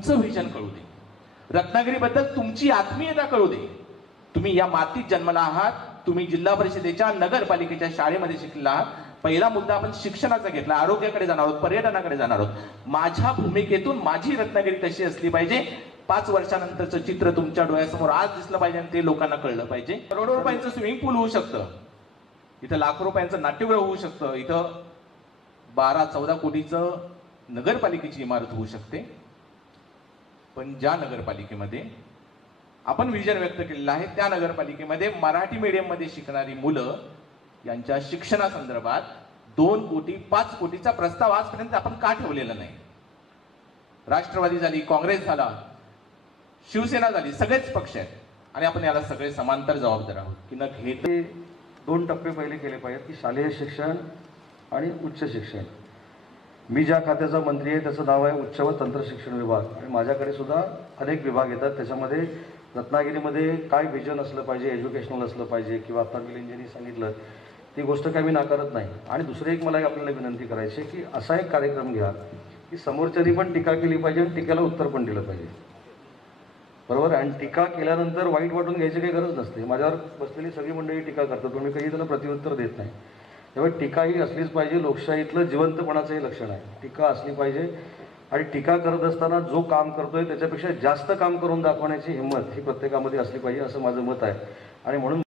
तुमचं व्हिजन कळू दे, रत्नागिरीबद्दल तुमची आत्मीयता कळू दे। तुम्ही या मातीत जन्मला आहात, तुम्ही जिल्हा परिषदेच्या नगरपालिकेच्या शाळेमध्ये शिकला आहात। पहिला मुद्दा आपण शिक्षणाचा घेतला, आरोग्याकडे जाणार आहोत, पर्यटनाकडे जाणार आहोत। माझ्या भूमिकेतून माझी रत्नागिरी कशी असली पाहिजे, 5 वर्षानंतरचं चित्र तुमच्या डोळ्यासमोर आज दिसलं पाहिजे आणि ते लोकांना कळलं पाहिजे। करोडो रुपयांचं स्विमिंग पूल होऊ शकतं, इथं लाखो रुपयांचं नाट्यगृह होऊ शकतं, इथं 12-14 कोटीचं नगरपालिकेची इमारत होऊ शकते। पण ज्या नगरपालिकेमध्ये आपण विजन व्यक्त केलेलं आहे त्या नगरपालिकेमध्ये मराठी मीडियम मध्ये शिकणारी मुलं यांच्या शिक्षणासंदर्भात 2 कोटी 5 कोटीचा प्रस्ताव आजपर्यंत आपण का ठेवलेला नाही? राष्ट्रवादी झाली, काँग्रेस झाला, शिवसेना झाली, सगळेच पक्ष आहेत आणि आपण याला सगळे समांतर जबाबदार आहोत की न घेते 2 टप्पे पहिले केले पाहिजेत की शालेय शिक्षण आणि उच्च शिक्षण। मी ज्या खात्याचा मंत्री आहे त्याचं नाव आहे उच्च व तंत्र शिक्षण विभाग आणि माझ्याकडे सुद्धा अनेक विभाग येतात। त्याच्यामध्ये रत्नागिरीमध्ये काय व्हिजन असलं पाहिजे, एज्युकेशनल असलं पाहिजे किंवा आता इंजिनिअरिंग सांगितलं ती गोष्ट काही मी नाकारत नाही। आणि दुसरी एक मला आपल्याला विनंती करायची की असा एक कार्यक्रम घ्या की समोरच्यानी पण टीका केली पाहिजे आणि टीकेला उत्तर पण दिलं पाहिजे, बरोबर? आणि टीका केल्यानंतर वाईट वाटून घ्यायची काही गरज नसते। माझ्यावर बसलेली सगळी मंडळी टीका करतात पण मी काही त्याला प्रत्युत्तर देत नाही। त्यामुळे टीका ही असलीच पाहिजे, लोकशाहीतलं जिवंतपणाचंही लक्षण आहे, टीका असली पाहिजे। आणि टीका करत असताना जो काम करतोय त्याच्यापेक्षा जास्त काम करून दाखवण्याची हिंमत ही प्रत्येकामध्ये असली पाहिजे असं माझं मत आहे। आणि म्हणून